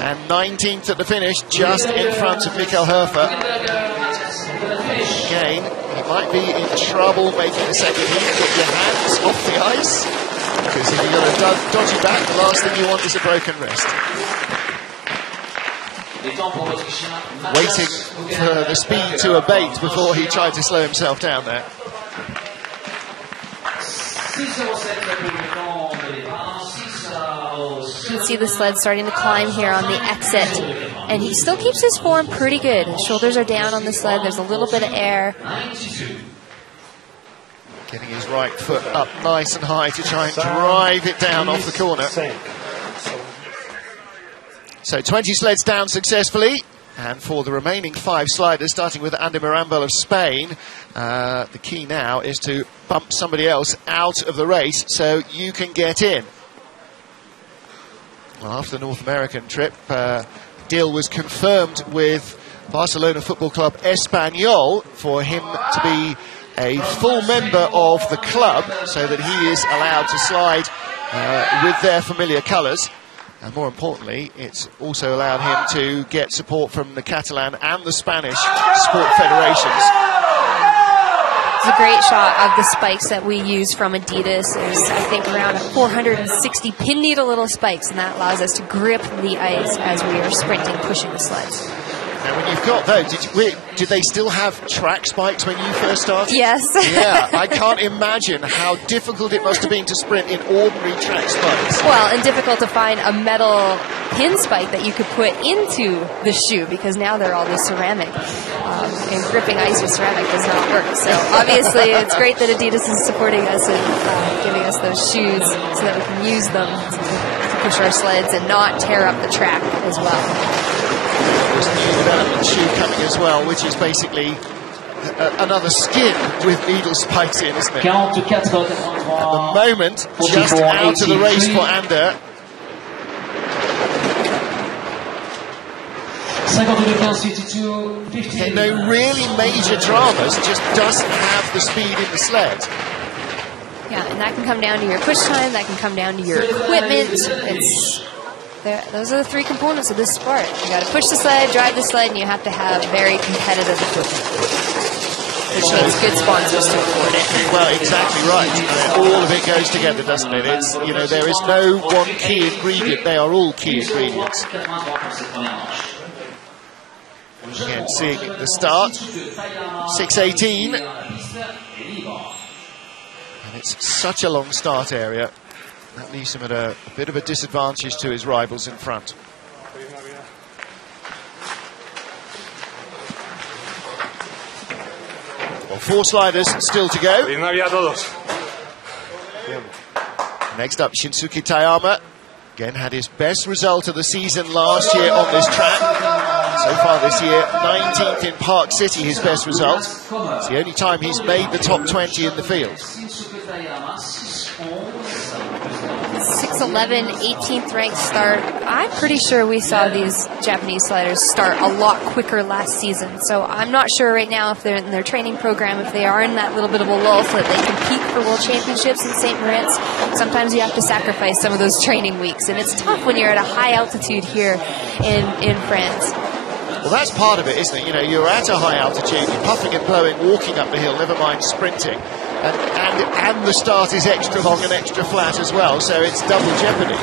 And 19th at the finish, just in front of Mikel Herfer. Again, you might be in trouble making the second heat. Get your hands off the ice, because if you've got a dodgy back, the last thing you want is a broken wrist. Waiting for the speed to abate before he tried to slow himself down there. You can see the sled starting to climb here on the exit, and he still keeps his form pretty good. His shoulders are down on the sled, there's a little bit of air. Getting his right foot up nice and high to try and drive it down off the corner. So 20 sleds down successfully, and for the remaining 5 sliders, starting with Ander Mirambel of Spain, the key now is to bump somebody else out of the race so you can get in. Well, after the North American trip, deal was confirmed with Barcelona Football Club Espanyol for him to be a full member of the club so that he is allowed to slide with their familiar colours. And more importantly, it's also allowed him to get support from the Catalan and the Spanish sport federations. It's a great shot of the spikes that we use from Adidas. There's, I think, around 460 pin needle little spikes, and that allows us to grip the ice as we are sprinting, pushing the sleds. Now, when you've got those, did they still have track spikes when you first started? Yes. Yeah, I can't imagine how difficult it must have been to sprint in ordinary track spikes. Well, and difficult to find a metal pin spike that you could put into the shoe, because now they're all this ceramic. And gripping ice with ceramic does not work. So obviously it's great that Adidas is supporting us and giving us those shoes so that we can use them to push our sleds and not tear up the track as well. There's a new development shoe coming as well, which is basically another skin with needle spikes in, isn't it? At the moment, just out of the race for Ander. No really major dramas, just doesn't have the speed in the sled. Yeah, and that can come down to your push time, that can come down to your equipment. Those are the 3 components of this sport. You got to push the sled, drive the sled, and you have to have very competitive equipment, which needs good sponsors to afford it. Well, exactly right. All of it goes together, doesn't it? It's, you know, there is no one key ingredient. They are all key ingredients. Again, seeing the start, 6:18, and it's such a long start area. That leaves him at a bit of a disadvantage to his rivals in front. Well, 4 sliders still to go. Next up, Shinsuke Taeyama. Again, had his best result of the season last year on this track. So far this year, 19th in Park City, his best result. It's the only time he's made the top 20 in the field. 6'11", 18th ranked start. I'm pretty sure we saw these Japanese sliders start a lot quicker last season. So I'm not sure right now if they're in their training program, if they are in that little bit of a lull so that they can peak for World Championships in St. Moritz. Sometimes you have to sacrifice some of those training weeks, and it's tough when you're at a high altitude here in France. Well, that's part of it, isn't it? You know, you're at a high altitude, you're puffing and blowing, walking up the hill, never mind sprinting. And the start is extra long and extra flat as well, so it's double jeopardy.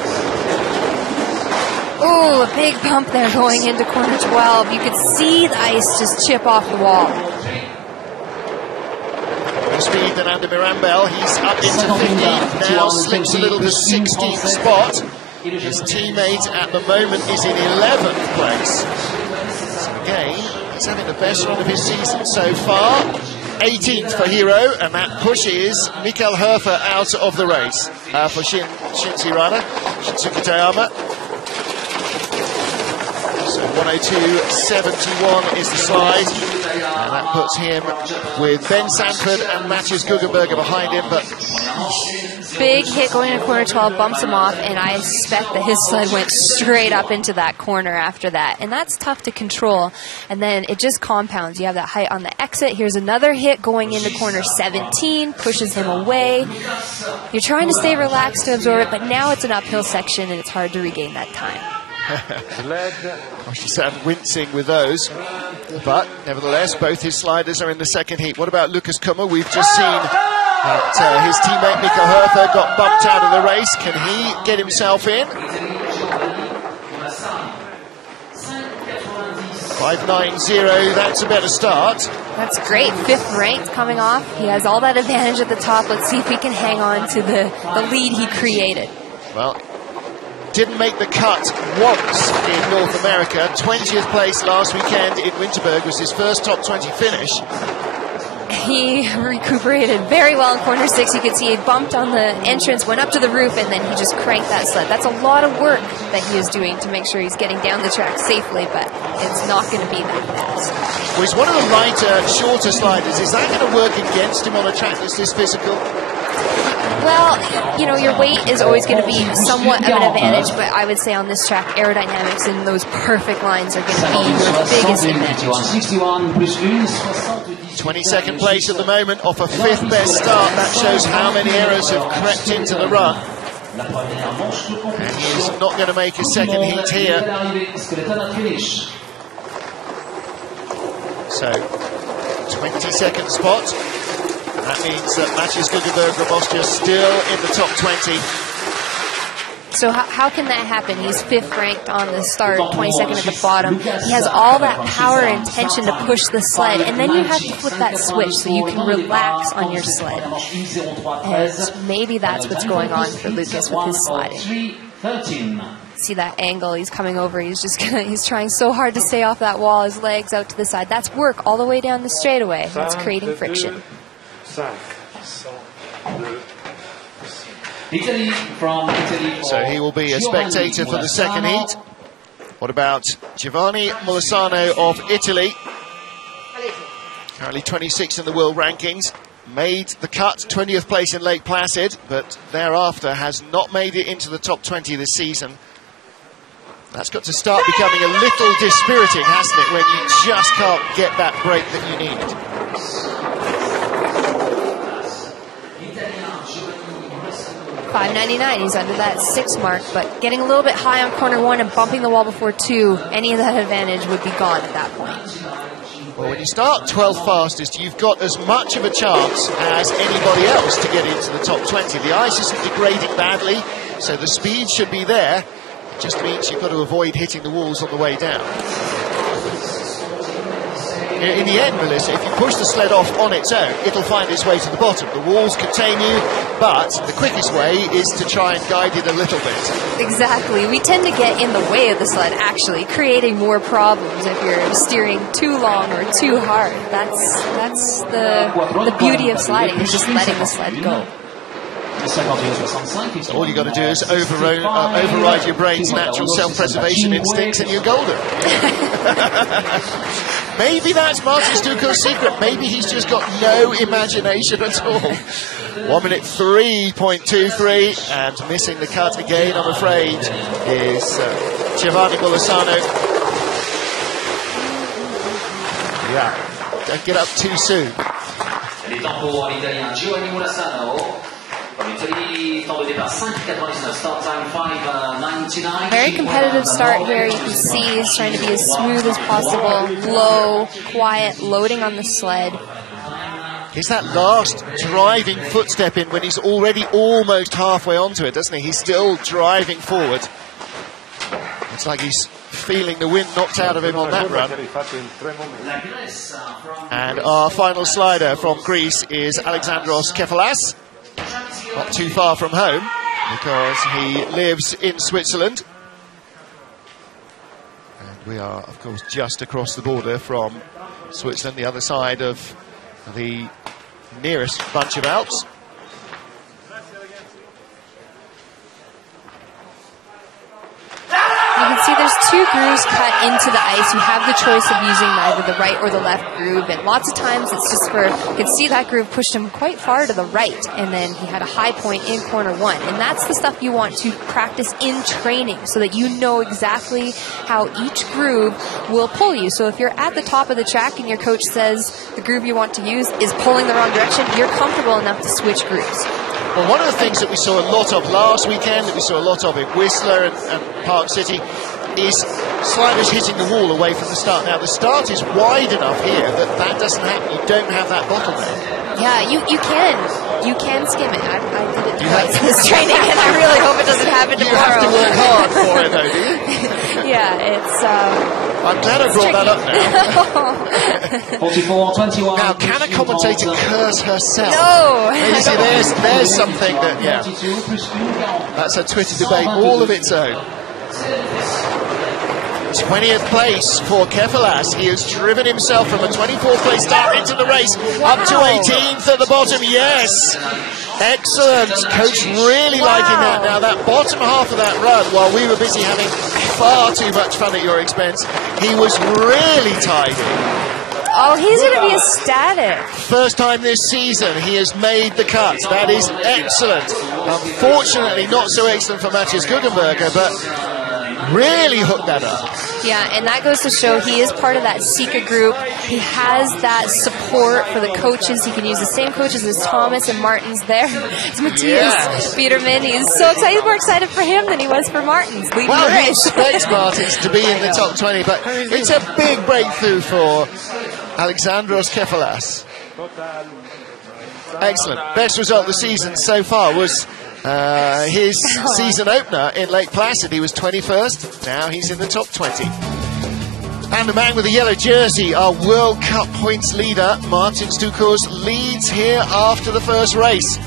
Oh, a big bump there going into corner 12. You could see the ice just chip off the wall. More speed than Ander Mirambel. He's up into 15th now, slips a little to 16th spot. His teammate at the moment is in 11th place. So again, he's having the best run of his season so far. 18th for Hiro, and that pushes Mikael Herfer out of the race for Shinsuke Taeyama. So 102.71 is the slide, and that puts him with Ben Sanford and Matthias Guggenberger behind him, but big hit going into corner 12, bumps him off, and I suspect that his sled went straight up into that corner after that. And that's tough to control. And then it just compounds. You have that height on the exit. Here's another hit going into corner 17, pushes him away. You're trying to stay relaxed to absorb it, but now it's an uphill section, and it's hard to regain that time. Gosh, you sound wincing with those. But nevertheless, both his sliders are in the second heat. What about Lucas Kummer? We've just seen that his teammate Mikael Herfer got bumped out of the race. Can he get himself in? 5.90, that's a better start. That's great. 5th ranked coming off. He has all that advantage at the top. Let's see if he can hang on to the lead he created. Well, didn't make the cut once in North America. 20th place last weekend in Winterberg was his first top 20 finish. He recuperated very well in corner 6. You could see he bumped on the entrance, went up to the roof, and then he just cranked that sled. That's a lot of work that he is doing to make sure he's getting down the track safely, but it's not going to be that fast. Well, he's one of the lighter, shorter sliders. Is that going to work against him on a track that's this physical? Well, you know, your weight is always going to be somewhat of an advantage, but I would say on this track, aerodynamics and those perfect lines are going to be your biggest advantage. 22nd place at the moment, off a 5th best start. That shows how many errors have crept into the run. And he's not going to make his second heat here. So, 22nd spot. That means that Matthias Guggenberg from Austria still in the top 20. So how can that happen? He's 5th ranked on the start, 22nd at the bottom. He has all that power and tension to push the sled, and then you have to flip that switch so you can relax on your sled. And maybe that's what's going on for Lucas with his sliding. See that angle? He's coming over. He's trying so hard to stay off that wall. His legs out to the side. That's work all the way down the straightaway. That's creating friction. So he will be a spectator for the second heat. What about Giovanni Molisano of Italy? Currently 26th in the world rankings. Made the cut, 20th place in Lake Placid, but thereafter has not made it into the top 20 this season. That's got to start becoming a little dispiriting, hasn't it, when you just can't get that break that you need. $5.99, he's under that 6 mark, but getting a little bit high on corner 1 and bumping the wall before 2, any of that advantage would be gone at that point. Well, when you start 12th fastest, you've got as much of a chance as anybody else to get into the top 20. The ice isn't degrading badly, so the speed should be there. It just means you've got to avoid hitting the walls on the way down. In the end, Melissa, if you push the sled off on its own, it'll find its way to the bottom. The walls contain you, but the quickest way is to try and guide it a little bit. Exactly. We tend to get in the way of the sled, actually, creating more problems if you're steering too long or too hard. That's the beauty of sliding, is just letting the sled go. All you got to do is override your brain's natural self-preservation instincts and you're golden. Maybe that's Martin Stukel's secret. Maybe he's just got no imagination at all. 1 minute 3.23, and missing the cut again, I'm afraid, is Giovanni Golisano. Yeah, don't get up too soon. Very competitive start here. You can see he's trying to be as smooth as possible, low, quiet, loading on the sled. He's that last driving footstep in when he's already almost halfway onto it, doesn't he? He's still driving forward. It's like he's feeling the wind knocked out of him on that run. And our final slider from Greece is Alexandros Kefalas. Not too far from home, because he lives in Switzerland. And we are, of course, just across the border from Switzerland, the other side of the nearest bunch of Alps. You can see there's two grooves cut into the ice. You have the choice of using either the right or the left groove, and lots of times it's just for, you can see that groove pushed him quite far to the right, and then he had a high point in corner one, and that's the stuff you want to practice in training so that you know exactly how each groove will pull you. So if you're at the top of the track and your coach says the groove you want to use is pulling the wrong direction, you're comfortable enough to switch grooves. Well, one of the things that we saw a lot of last weekend, that we saw a lot of in Whistler and Park City, is sliders hitting the wall away from the start. Now, the start is wide enough here that doesn't happen. You don't have that bottleneck. Yeah, you can skim it. I did it twice in this training, and I really hope it doesn't happen tomorrow. You have to work hard for it, though, do you? Yeah, it's... I'm glad I brought that up now. 44-21. Now, can a commentator curse herself? No! You see, there's something that, yeah, that's a Twitter debate all of its own. 20th place for Kefalas. He has driven himself from a 24th place start into the race, up to 18th at the bottom. Yes! Excellent. Coach really liking that. Now, that bottom half of that run, while we were busy having far too much fun at your expense, he was really tidy. Oh, he's going to be ecstatic. First time this season he has made the cut. That is excellent. Unfortunately, not so excellent for Matthias Guggenberger, but really hooked that up. Yeah, and that goes to show he is part of that Sika group. He has that support for the coaches. He can use the same coaches as Thomas and Martins there. It's Matthias Biedermann. He's so excited. He's more excited for him than he was for Martins. Well, he expects Martins to be in the top 20, but it's a big breakthrough for Alexandros Kefalas. Excellent. Best result of the season so far was his season opener in Lake Placid. He was 21st. Now he's in the top 20. And the man with the yellow jersey, our World Cup points leader, Martin Stukel's, leads here after the first race.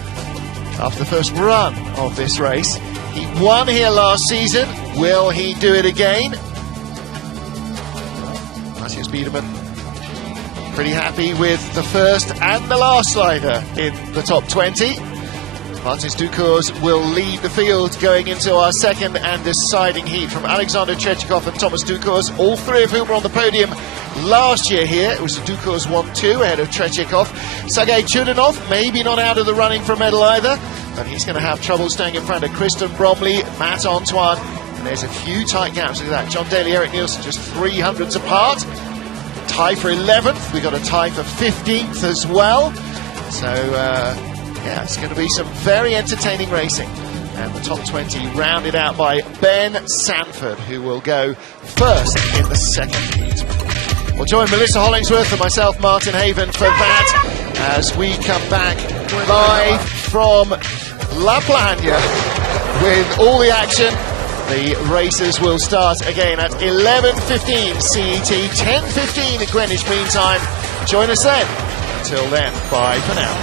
After the first run of this race. He won here last season. Will he do it again? Matthias Biedermann pretty happy with the first and the last slider in the top 20. Martin Stukel's will lead the field going into our second and deciding heat from Alexander Tretiakov and Thomas Stukel's, all three of whom were on the podium last year here. It was Stukel's 1-2 ahead of Tretiakov. Sergei Chudinov, maybe not out of the running for a medal either, but he's going to have trouble staying in front of Kristen Bromley, Matt Antoine, and there's a few tight gaps. Look at that. John Daly, Eric Nielsen, just 300s apart. Tie for 11th. We got a tie for 15th as well. So, yeah, it's going to be some very entertaining racing. And the top 20 rounded out by Ben Sanford, who will go first in the second heat. We'll join Melissa Hollingsworth and myself, Martin Haven, for that as we come back live from La Plagne with all the action. The races will start again at 11:15 CET, 10:15 at Greenwich Mean Time. Join us then. Until then, bye for now.